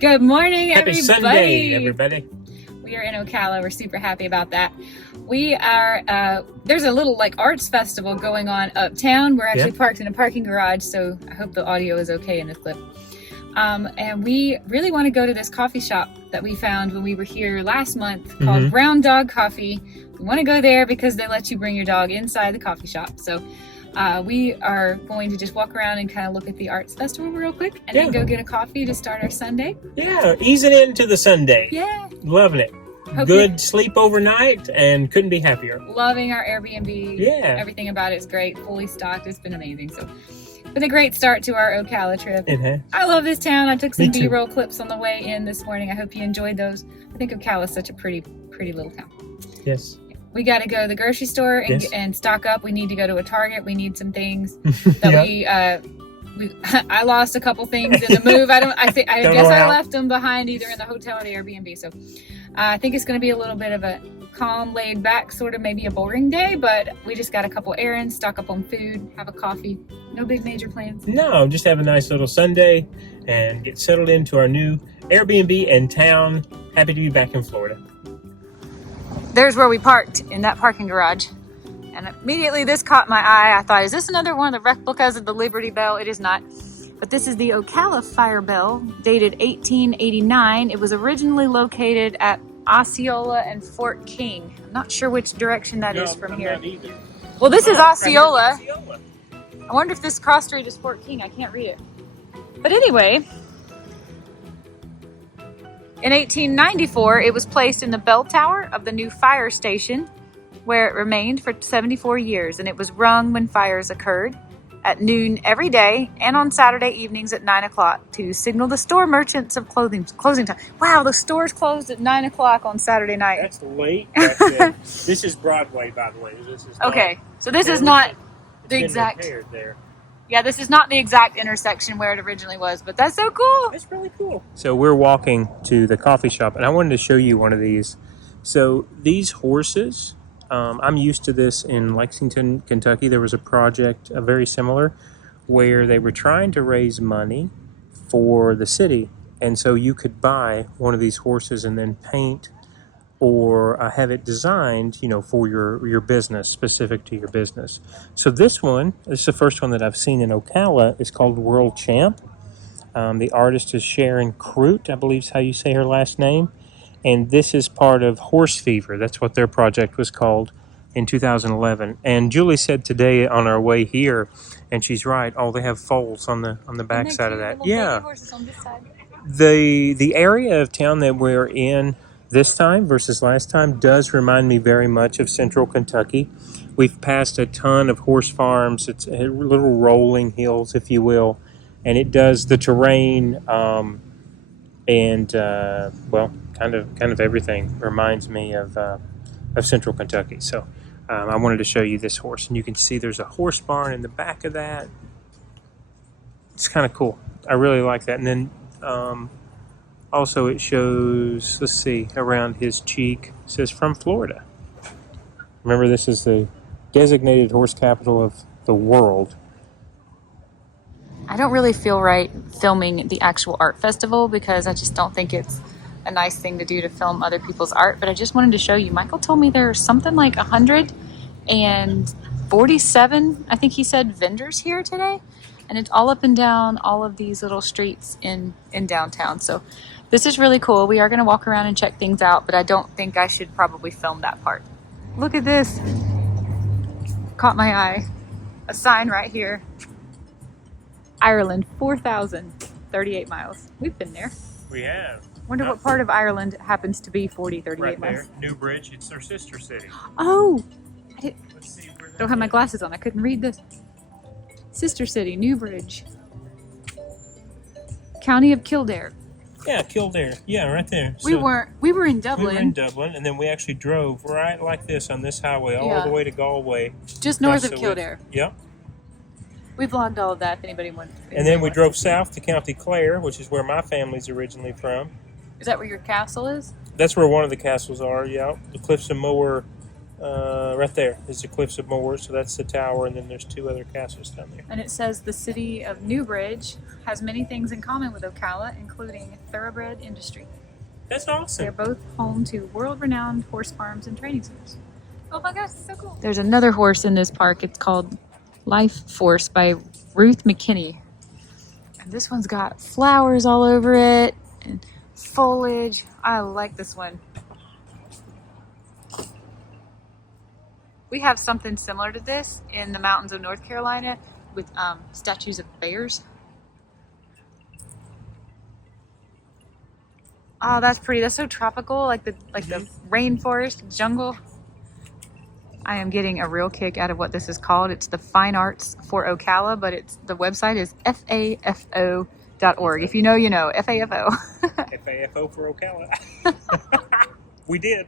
Good morning, Happy everybody. Sunday, everybody. We are in Ocala. We're super happy about that. We are, there's a little arts festival going on uptown. We're actually parked in a parking garage, so I hope the audio is okay in this clip. And we really want to go to this coffee shop that we found when we were here last month called Brown Dog Coffee. We want to go there because they let you bring your dog inside the coffee shop. So we are going to just walk around and kind of look at the arts festival real quick and then go get a coffee to start our Sunday. Yeah, easing into the Sunday. Yeah. Loving it. Good sleep overnight and couldn't be happier. Loving our Airbnb. Yeah. Everything about it is great. Fully stocked. It's been amazing. So been a great start to our Ocala trip. I love this town. I took some B-roll clips on the way in this morning. I hope you enjoyed those. I think Ocala is such a pretty little town. Yes. We got to go to the grocery store and stock up. We need to go to a Target. We need some things that I lost a couple things in the move. I guess I left them behind either in the hotel or the Airbnb. So I think it's going to be a little bit of a calm, laid back, sort of maybe a boring day, but we just got a couple errands, stock up on food, have a coffee. No big major plans. No, just have a nice little Sunday and get settled into our new Airbnb and town. Happy to be back in Florida. There's where we parked, in that parking garage. And immediately this caught my eye. I thought, is this another one of the replicas of the Liberty Bell? It is not. But this is the Ocala Fire Bell, dated 1889. It was originally located at Osceola and Fort King. I'm not sure which direction that is from here. Not either. Well, this is Osceola. I wonder if this cross street is Fort King. I can't read it. But anyway, in 1894, it was placed in the bell tower of the new fire station, where it remained for 74 years, and it was rung when fires occurred at noon every day and on Saturday evenings at 9 o'clock to signal the store merchants of closing time. Wow, the store's closed at 9 o'clock on Saturday night. That's late. This is Broadway, by the way. This is okay, so this is not the exact. There. Yeah, this is not the exact intersection where it originally was, but that's so cool. It's really cool. So we're walking to the coffee shop, and I wanted to show you one of these. So these horses, I'm used to this in Lexington, Kentucky. There was a project very similar where they were trying to raise money for the city. And so you could buy one of these horses and then paint or have it designed, for your business, specific to your business. So this is the first one that I've seen in Ocala. It's called World Champ. The artist is Sharon Crute, I believe is how you say her last name. And this is part of Horse Fever. That's what their project was called in 2011. And Julie said today on our way here, and she's right, they have foals on the back side of that. Yeah. Horses on this side. The area of town that we're in this time versus last time does remind me very much of central Kentucky. We've passed a ton of horse farms. It's little rolling hills, if you will, and it does the terrain kind of everything reminds me of central Kentucky. So I wanted to show you this horse, and you can see there's a horse barn in the back of that. It's kind of cool. I really like that. And then also it shows, let's see, around his cheek, it says from Florida. Remember, this is the designated horse capital of the world. I don't really feel right filming the actual art festival because I just don't think it's a nice thing to do to film other people's art, but I just wanted to show you. Michael told me there's something like 147, I think he said, vendors here today, and it's all up and down all of these little streets in downtown. So this is really cool. We are going to walk around and check things out, but I don't think I should probably film that part. Look at this. Caught my eye. A sign right here. Ireland, 4,038 miles. We've been there. We have. Wonder what part of Ireland happens to be 38 right miles. There, Newbridge. It's their sister city. Oh, don't have my glasses on. I couldn't read this. Sister city, Newbridge. County of Kildare. Yeah, Kildare. Yeah, right there. We were in Dublin. We were in Dublin, and then we actually drove right like this on this highway all the way to Galway. Just north of Kildare. Yep. We vlogged all of that if anybody wants. And then we drove south to County Clare, which is where my family's originally from. Is that where your castle is? That's where one of the castles are, yeah. The Cliffs of Moher Right there is the Cliffs of Moher, so that's the tower, and then there's 2 other castles down there. And it says the city of Newbridge has many things in common with Ocala, including thoroughbred industry. That's awesome. They're both home to world-renowned horse farms and training schools. Oh my gosh, so cool. There's another horse in this park. It's called Life Force by Ruth McKinney. And this one's got flowers all over it and foliage. I like this one. We have something similar to this in the mountains of North Carolina with statues of bears. Oh, that's pretty. That's so tropical, like the rainforest jungle. I am getting a real kick out of what this is called. It's the Fine Arts for Ocala, but the website is fafo.org. If you know, you know. FAFO. FAFO for Ocala. We did.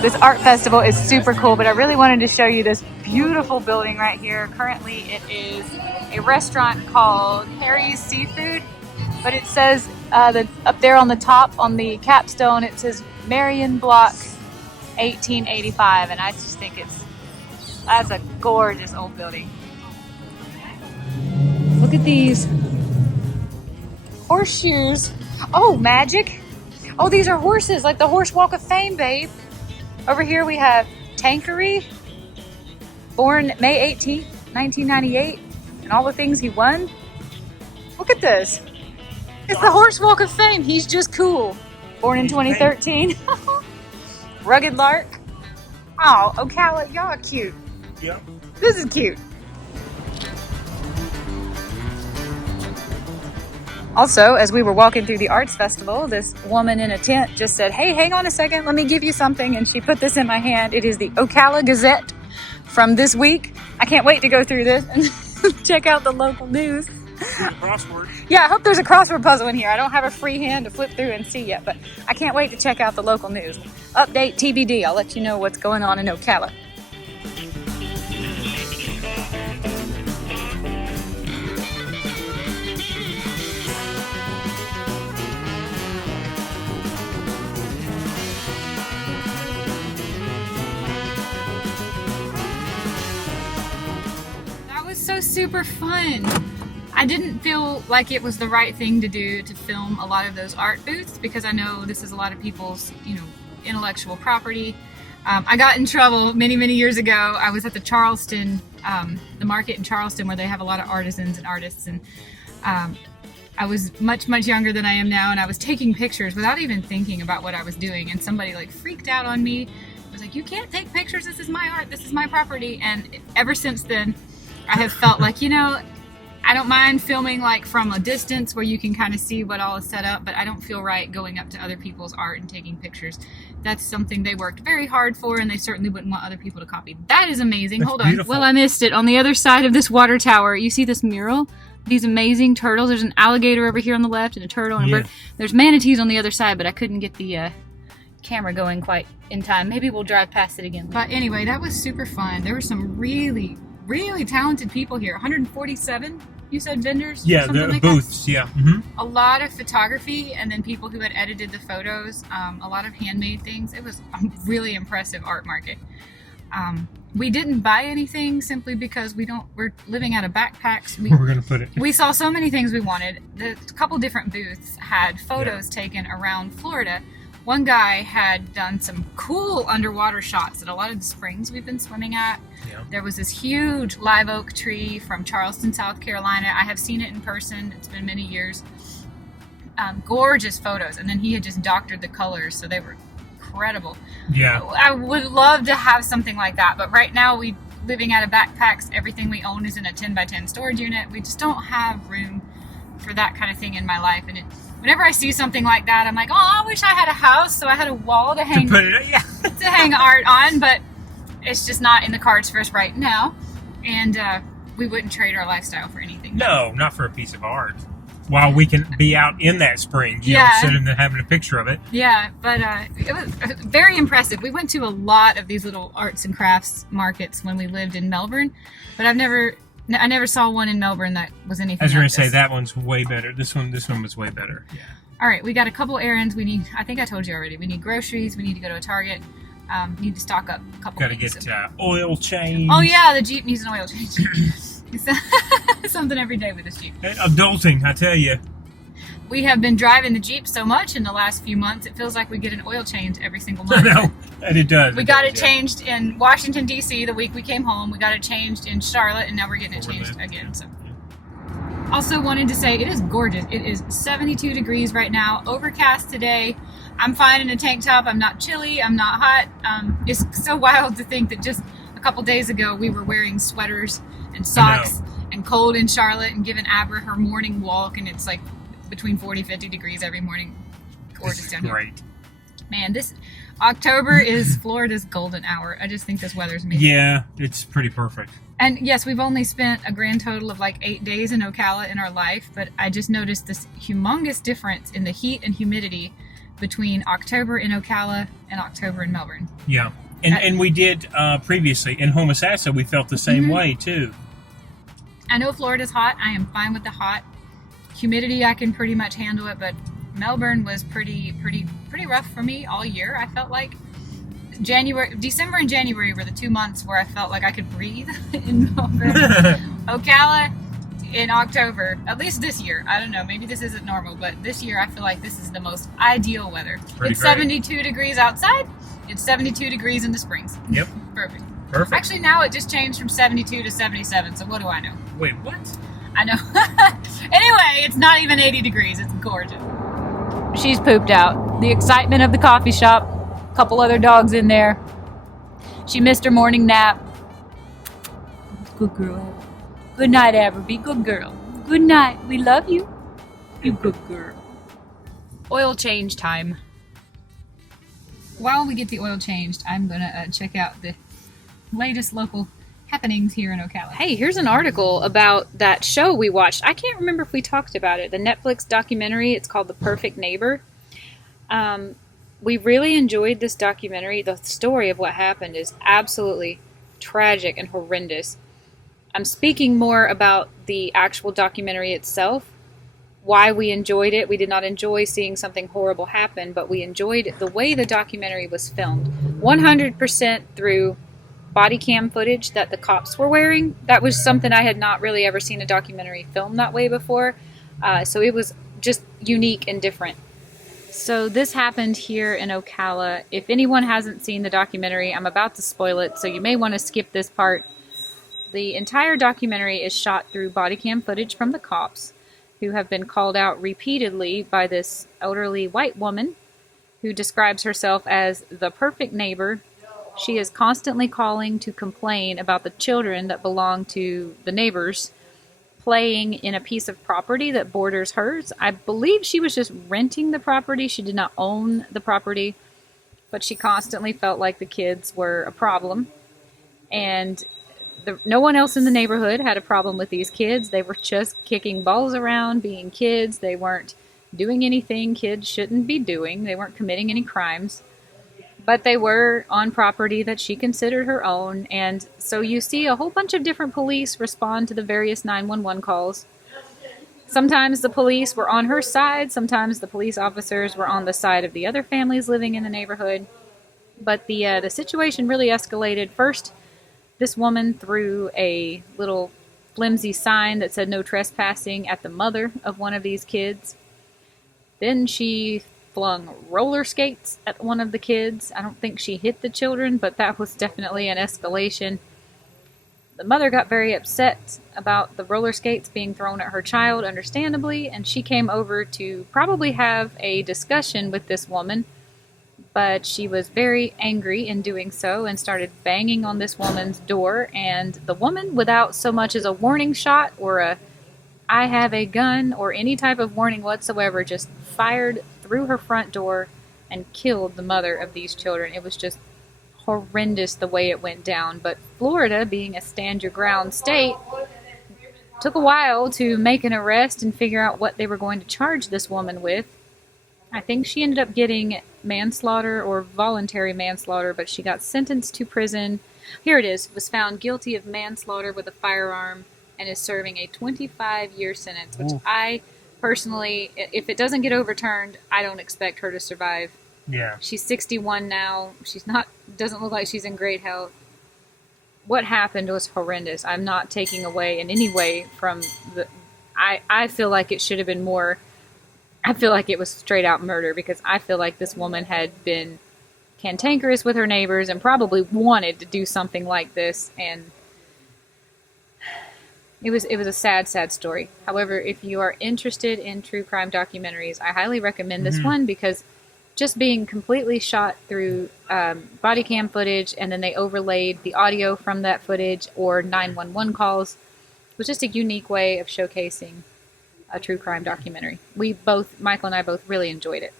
This art festival is super cool, but I really wanted to show you this beautiful building right here. Currently, it is a restaurant called Harry's Seafood, but it says that up there on the top, on the capstone, it says Marion Block 1885, and I just think that's a gorgeous old building. Look at these horseshoes. Oh, magic. Oh, these are horses, like the Horse Walk of Fame, babe. Over here we have Tankery, born May 18th, 1998, and all the things he won. Look at this. It's the Horse Walk of Fame. He's just cool. Born in 2013. Rugged Lark. Oh, Ocala, y'all are cute. Yep. This is cute. Also, as we were walking through the arts festival, this woman in a tent just said, "Hey, hang on a second, let me give you something." And she put this in my hand. It is the Ocala Gazette from this week. I can't wait to go through this and check out the local news. Crossword. Yeah, I hope there's a crossword puzzle in here. I don't have a free hand to flip through and see yet, but I can't wait to check out the local news. Update TBD. I'll let you know what's going on in Ocala. So super fun. I didn't feel like it was the right thing to do to film a lot of those art booths because I know this is a lot of people's, intellectual property. I got in trouble many years ago. I was at the Charleston, the market in Charleston where they have a lot of artisans and artists, and I was much younger than I am now, and I was taking pictures without even thinking about what I was doing, and somebody like freaked out on me. I was like, "You can't take pictures, this is my art, this is my property." And ever since then I have felt like, I don't mind filming like from a distance where you can kind of see what all is set up, but I don't feel right going up to other people's art and taking pictures. That's something they worked very hard for, and they certainly wouldn't want other people to copy. That is amazing. Hold on. Beautiful. Well, I missed it. On the other side of this water tower, you see this mural? These amazing turtles. There's an alligator over here on the left and a turtle and a bird. There's manatees on the other side, but I couldn't get the camera going quite in time. Maybe we'll drive past it again. But anyway, that was super fun. There were some really talented people here. 147, you said, vendors? Yeah, the like booths, that? Yeah. Mm-hmm. A lot of photography, and then people who had edited the photos, a lot of handmade things. It was a really impressive art market. We didn't buy anything simply because we're living out of backpacks. We're gonna put it. We saw so many things we wanted. A couple different booths had photos taken around Florida. One guy had done some cool underwater shots at a lot of the springs we've been swimming at. Yeah. There was this huge live oak tree from Charleston, South Carolina. I have seen it in person. It's been many years. Gorgeous photos. And then he had just doctored the colors, so they were incredible. Yeah. I would love to have something like that, but right now living out of backpacks, everything we own is in a 10 by 10 storage unit. We just don't have room for that kind of thing in my life. And whenever I see something like that, I'm like, oh, I wish I had a house so I had a wall to hang to hang art on. But it's just not in the cards for us right now. And we wouldn't trade our lifestyle for anything. No, not for a piece of art. While we can be out in that spring, you know, instead of having a picture of it. Yeah, but it was very impressive. We went to a lot of these little arts and crafts markets when we lived in Melbourne, but I never saw one in Melbourne that was anything. I was going like to say that one's way better. This one was way better. Yeah. All right, we got a couple errands. We need. I think I told you already. We need groceries. We need to go to a Target. Need to stock up a couple. Got to get oil change. Oh yeah, the Jeep needs an oil change. Something every day with this Jeep. Adulting, I tell you. We have been driving the Jeep so much in the last few months, it feels like we get an oil change every single month. I know, and it does. We got it changed in Washington, D.C. the week we came home. We got it changed in Charlotte, and now we're getting it changed again. So, also wanted to say, it is gorgeous. It is 72 degrees right now, overcast today. I'm fine in a tank top. I'm not chilly. I'm not hot. It's so wild to think that just a couple days ago we were wearing sweaters and socks and cold in Charlotte and giving Abra her morning walk, and it's like between 40 50 degrees every morning. Gorgeous down here. Great. Man, this October is Florida's golden hour. I just think this weather's amazing. Yeah, it's pretty perfect. And yes, we've only spent a grand total of like 8 days in Ocala in our life, but I just noticed this humongous difference in the heat and humidity between October in Ocala and October in Melbourne. Yeah. And we did previously in Homosassa, we felt the same way too. I know Florida's hot. I am fine with the hot. Humidity, I can pretty much handle it, but Melbourne was pretty rough for me all year. I felt like December and January were the 2 months where I felt like I could breathe in Melbourne. Ocala in October, at least this year. I don't know, maybe this isn't normal, but this year I feel like this is the most ideal weather. It's 72 degrees outside. It's 72 degrees in the Springs. Yep. Perfect. Perfect. Actually, now it just changed from 72 to 77, so what do I know? Wait, what? I know. Anyway, it's not even 80 degrees. It's gorgeous. She's pooped out. The excitement of the coffee shop. A couple other dogs in there. She missed her morning nap. Good girl, Abby. Good night, Abby. Be good girl. Good night. We love you. You good girl. Oil change time. While we get the oil changed, I'm going to check out the latest local happenings here in Ocala. Hey, here's an article about that show we watched. I can't remember if we talked about it. The Netflix documentary. It's called The Perfect Neighbor. We really enjoyed this documentary. The story of what happened is absolutely tragic and horrendous. I'm speaking more about the actual documentary itself. Why we enjoyed it. We did not enjoy seeing something horrible happen, but we enjoyed the way the documentary was filmed. 100% through body cam footage that the cops were wearing. That was something I had not really ever seen a documentary filmed that way before. So it was just unique and different. So this happened here in Ocala. If anyone hasn't seen the documentary, I'm about to spoil it, so you may want to skip this part. The entire documentary is shot through body cam footage from the cops, who have been called out repeatedly by this elderly white woman who describes herself as the perfect neighbor. She is constantly calling to complain about the children that belong to the neighbors playing in a piece of property that borders hers. I believe she was just renting the property. She did not own the property, but she constantly felt like the kids were a problem. And no one else in the neighborhood had a problem with these kids. They were just kicking balls around, being kids. They weren't doing anything kids shouldn't be doing. They weren't committing any crimes. But they were on property that she considered her own. And so you see a whole bunch of different police respond to the various 911 calls. Sometimes the police were on her side. Sometimes the police officers were on the side of the other families living in the neighborhood. But the situation really escalated. First, this woman threw a little flimsy sign that said no trespassing at the mother of one of these kids. Then she flung roller skates at one of the kids. I don't think she hit the children, but that was definitely an escalation. The mother got very upset about the roller skates being thrown at her child, understandably, and she came over to probably have a discussion with this woman. But she was very angry in doing so and started banging on this woman's door. And the woman, without so much as a warning shot or I have a gun or any type of warning whatsoever just fired through her front door and killed the mother of these children. It was just horrendous the way it went down. But Florida, being a stand your ground state, took a while to make an arrest and figure out what they were going to charge this woman with. I think she ended up getting manslaughter or voluntary manslaughter, but she got sentenced to prison. Here it is. Was found guilty of manslaughter with a firearm and is serving a 25-year sentence, which I personally, if it doesn't get overturned, I don't expect her to survive. Yeah. She's 61 now. Doesn't look like she's in great health. What happened was horrendous. I'm not taking away in any way from I feel like it should have been more. I feel like it was straight out murder, because I feel like this woman had been cantankerous with her neighbors and probably wanted to do something like this, and it was a sad story. However, if you are interested in true crime documentaries, I highly recommend this one, because just being completely shot through body cam footage, and then they overlaid the audio from that footage or 911 calls, was just a unique way of showcasing a true crime documentary. Michael and I both really enjoyed it.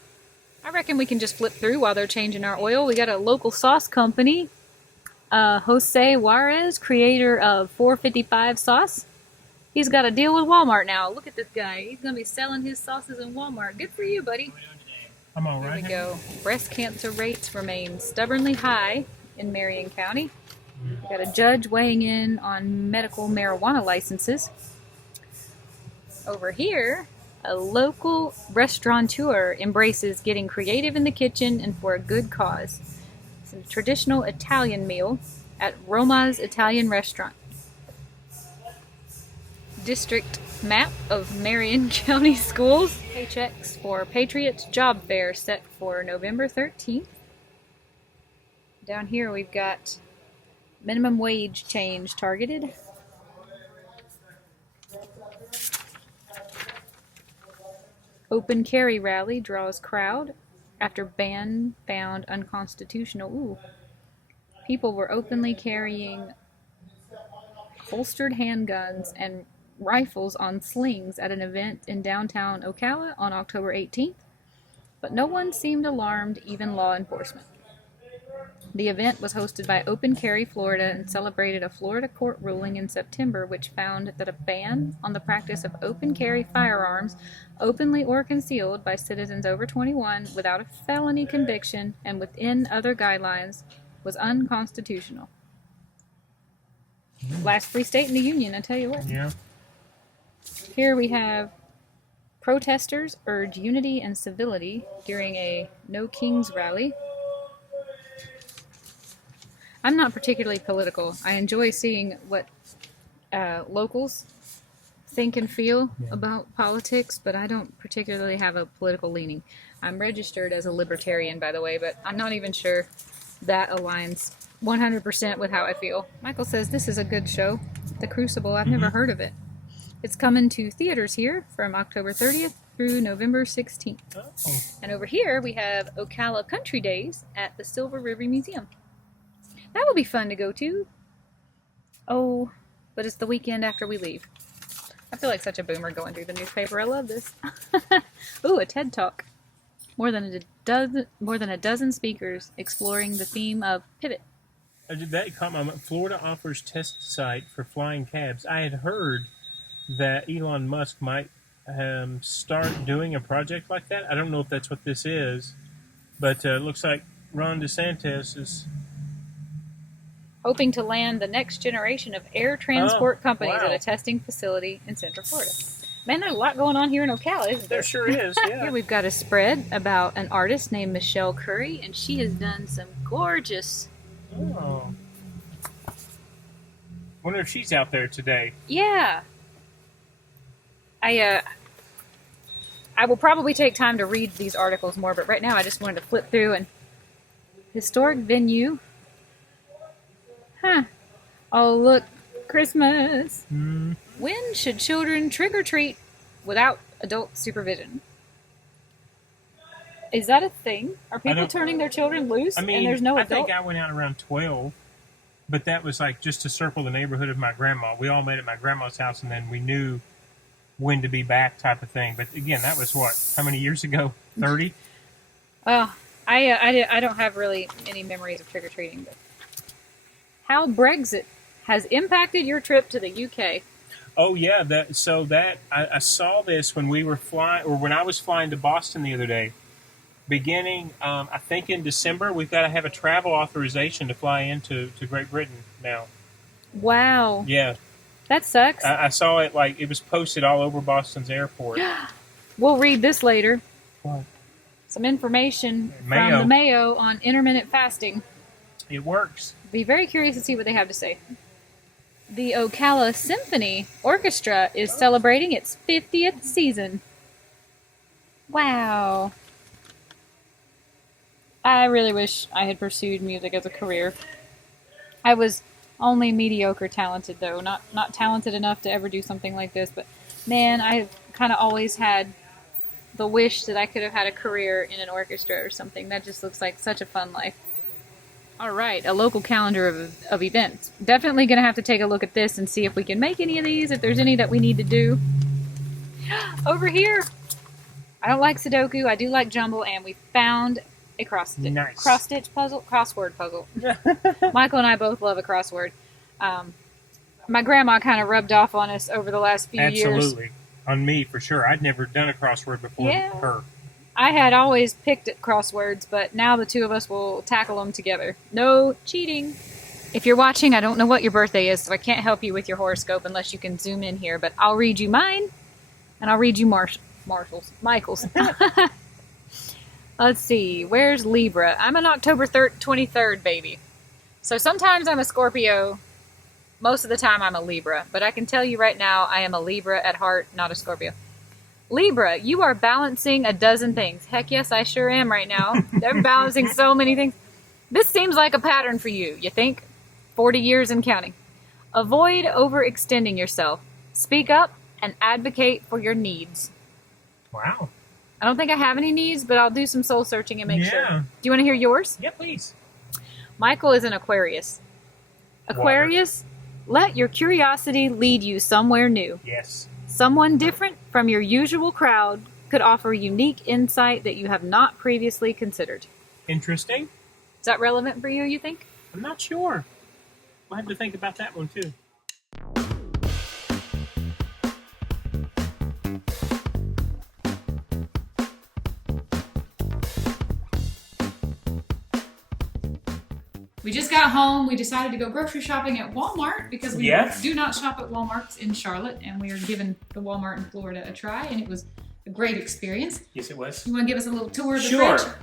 I reckon we can just flip through while they're changing our oil. We got a local sauce company, Jose Juarez, creator of 455 sauce. He's got a deal with Walmart now. Look at this guy. He's going to be selling his sauces in Walmart. Good for you, buddy. I'm all right. There we go. Breast cancer rates remain stubbornly high in Marion County. We got a judge weighing in on medical marijuana licenses. Over here, a local restaurateur embraces getting creative in the kitchen and for a good cause. It's a traditional Italian meal at Roma's Italian Restaurant. District map of Marion County schools. Paychecks for Patriots Job Fair set for November 13th. Down here we've got minimum wage change targeted. Open carry rally draws crowd after ban found unconstitutional. Ooh. People were openly carrying holstered handguns and rifles on slings at an event in downtown Ocala on October 18th, but no one seemed alarmed, even law enforcement. The event was hosted by Open Carry Florida and celebrated a Florida court ruling in September which found that a ban on the practice of open carry firearms, openly or concealed, by citizens over 21 without a felony conviction and within other guidelines was unconstitutional. Last free state in the union, I tell you what. Yeah. Here we have protesters urge unity and civility during a No Kings rally. I'm not particularly political. I enjoy seeing what locals think and feel about politics, but I don't particularly have a political leaning. I'm registered as a libertarian, by the way, but I'm not even sure that aligns 100% with how I feel. Michael says this is a good show, The Crucible. I've never heard of it. It's coming to theaters here from October 30th through November 16th. Oh. And over here we have Ocala Country Days at the Silver River Museum. That will be fun to go to. Oh, but it's the weekend after we leave. I feel like such a boomer going through the newspaper. I love this. Ooh, a TED Talk. More than a dozen speakers exploring the theme of pivot. That caught my mind. Florida offers test site for flying cabs. I had heard that Elon Musk might start doing a project like that. I don't know if that's what this is, but it looks like Ron DeSantis is hoping to land the next generation of air transport companies at a testing facility in Central Florida. Man, there's a lot going on here in Ocala, isn't there? There sure is, yeah. Here we've got a spread about an artist named Michelle Curry, and she has done some gorgeous... Oh. Wonder if she's out there today. Yeah. I will probably take time to read these articles more, but right now I just wanted to flip through. And historic venue. Huh. Oh, look. Christmas. When should children trick or treat without adult supervision? Is that a thing? Are people turning their children loose and there's no adult? I think I went out around 12, but that was like just to circle the neighborhood of my grandma. We all met at my grandma's house, and then we knew when to be back type of thing. But again, that was what, how many years ago? 30? Oh, I don't have really any memories of trick-or-treating. But how Brexit has impacted your trip to the UK. Oh yeah, I saw this when we were flying, or when I was flying to Boston the other day. Beginning, I think in December, we've got to have a travel authorization to fly into Great Britain now. Wow. Yeah. That sucks. I saw it, like, it was posted all over Boston's airport. We'll read this later. What? Some information from the Mayo on intermittent fasting. It works. Be very curious to see what they have to say. The Ocala Symphony Orchestra is celebrating its 50th season. Wow. I really wish I had pursued music as a career. I was only mediocre talented, though. Not talented enough to ever do something like this, but man, I kind of always had the wish that I could have had a career in an orchestra or something. That just looks like such a fun life. All right, a local calendar of events. Definitely going to have to take a look at this and see if we can make any of these, if there's any that we need to do. Over here, I don't like Sudoku, I do like Jumble, and we found a cross-stitch puzzle, crossword puzzle. Michael and I both love a crossword. My grandma kind of rubbed off on us over the last few years. Absolutely. On me, for sure. I'd never done a crossword before her. I had always picked at crosswords, but now the two of us will tackle them together. No cheating. If you're watching, I don't know what your birthday is, so I can't help you with your horoscope unless you can zoom in here, but I'll read you mine, and I'll read you Michael's. Let's see, where's Libra? I'm an October 23rd baby. So sometimes I'm a Scorpio, most of the time I'm a Libra, but I can tell you right now I am a Libra at heart, not a Scorpio. Libra, you are balancing a dozen things. Heck yes, I sure am right now. I'm balancing so many things. This seems like a pattern for you, you think? 40 years and counting. Avoid overextending yourself. Speak up and advocate for your needs. Wow. I don't think I have any needs, but I'll do some soul searching and make sure. Do you want to hear yours? Yeah, please. Michael is an Aquarius. Aquarius, let your curiosity lead you somewhere new. Yes. Someone different from your usual crowd could offer unique insight that you have not previously considered. Interesting. Is that relevant for you, you think? I'm not sure. I'll have to think about that one, too. We just got home. We decided to go grocery shopping at Walmart because we do not shop at Walmarts in Charlotte, and we are giving the Walmart in Florida a try, and it was a great experience. Yes, it was. You want to give us a little tour of the fridge? Sure.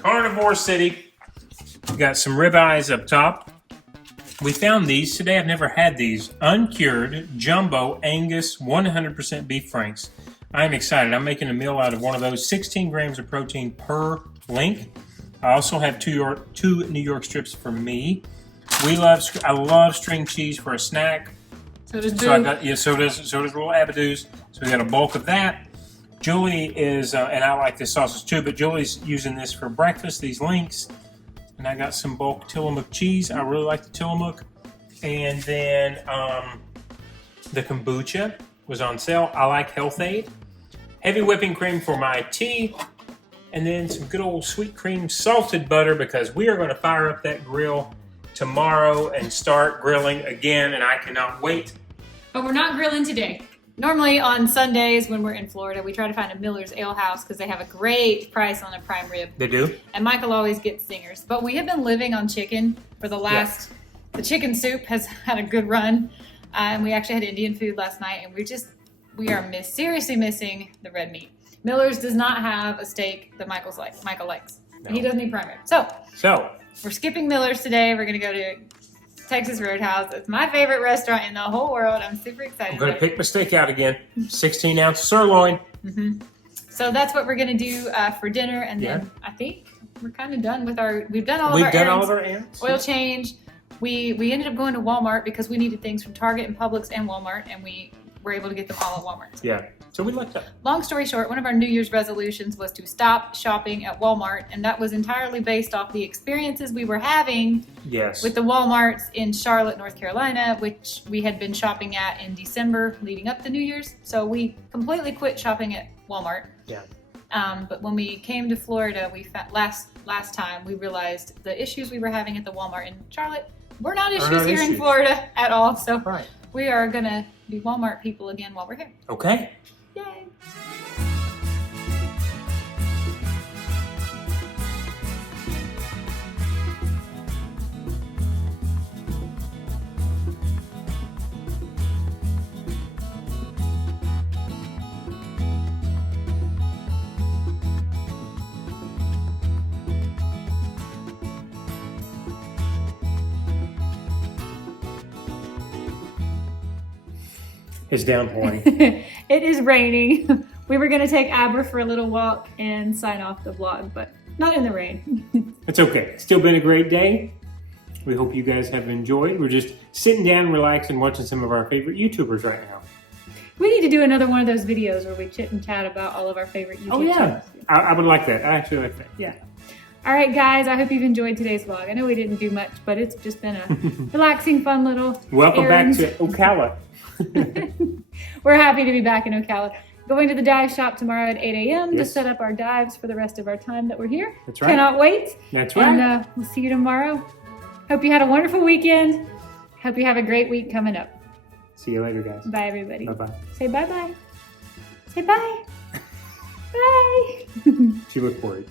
Carnivore City. We got some ribeyes up top. We found these today. I've never had these. Uncured Jumbo Angus 100% beef franks. I'm excited. I'm making a meal out of one of those. 16 grams of protein per link. I also have two New York strips for me. I love string cheese for a snack. So does Boo. So does little Abadoos. So we got a bulk of that. Julie is, and I like this sausage too, but Julie's using this for breakfast, these links. And I got some bulk Tillamook cheese. I really like the Tillamook. And then the kombucha was on sale. I like Health Aid. Heavy whipping cream for my tea. And then some good old sweet cream salted butter, because we are going to fire up that grill tomorrow and start grilling again, and I cannot wait. But we're not grilling today. Normally on Sundays when we're in Florida, we try to find a Miller's Ale House because they have a great price on a prime rib. They do? And Michael always gets zingers. But we have been living on chicken for the last... Yeah. The chicken soup has had a good run. And we actually had Indian food last night, and we are seriously missing the red meat. Miller's does not have a steak that Michael likes. No. He doesn't eat prime rib. So we're skipping Miller's today. We're going to go to Texas Roadhouse. It's my favorite restaurant in the whole world. I'm super excited. I'm going to pick my steak out again. 16-ounce sirloin. Mm-hmm. So that's what we're going to do for dinner. And then I think we're kind of done with we've done all of our errands. Oil change. We ended up going to Walmart because we needed things from Target and Publix and Walmart. And we were able to get them all at Walmart. Yeah. So we like that. Long story short, one of our New Year's resolutions was to stop shopping at Walmart, and that was entirely based off the experiences we were having with the Walmarts in Charlotte, North Carolina, which we had been shopping at in December leading up to New Year's. So we completely quit shopping at Walmart. Yeah. But when we came to Florida, last time we realized the issues we were having at the Walmart in Charlotte were not issues here in Florida at all. So we are gonna be Walmart people again while we're here. Okay. Yay! It's downpouring. It is raining. We were going to take Abra for a little walk and sign off the vlog, but not in the rain. It's okay. It's still been a great day. We hope you guys have enjoyed. We're just sitting down, relaxing, watching some of our favorite YouTubers right now. We need to do another one of those videos where we chit and chat about all of our favorite YouTube channels. I would like that. I actually like that. Yeah. All right, guys, I hope you've enjoyed today's vlog. I know we didn't do much, but it's just been a relaxing, fun little Welcome back to Ocala. We're happy to be back in Ocala. Going to the dive shop tomorrow at 8 a.m. to set up our dives for the rest of our time that we're here. That's right. Cannot wait. That's right. And we'll see you tomorrow. Hope you had a wonderful weekend. Hope you have a great week coming up. See you later, guys. Bye, everybody. Bye-bye. Say bye-bye. Say bye. Bye. She looked worried.